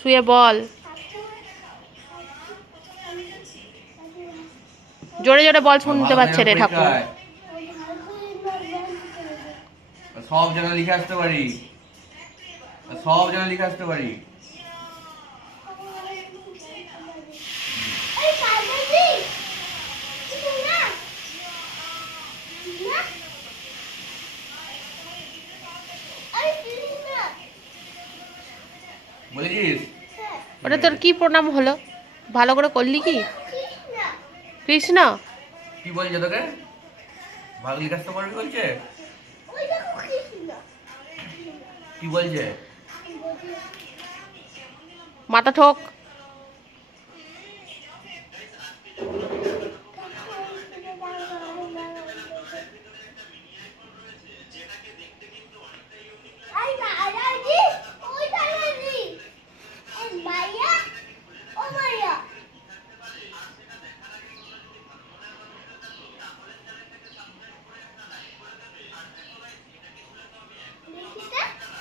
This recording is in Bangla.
শুয়ে বল। জোরে জোরে বল, শুনতে পাচ্ছে রে ঠাকুর। সব যেন লিখে আসতে পারি, সব যেন লিখে আসতে পারি। বলেছিস? ওটা তোর কি প্রণাম হলো? ভালো করে করলি কি? কৃষ্ণ? কি বলছে তোকে? ভাগ লিখে আসতে পারবি বলছে? কি বলছে? মাথা ঠোক।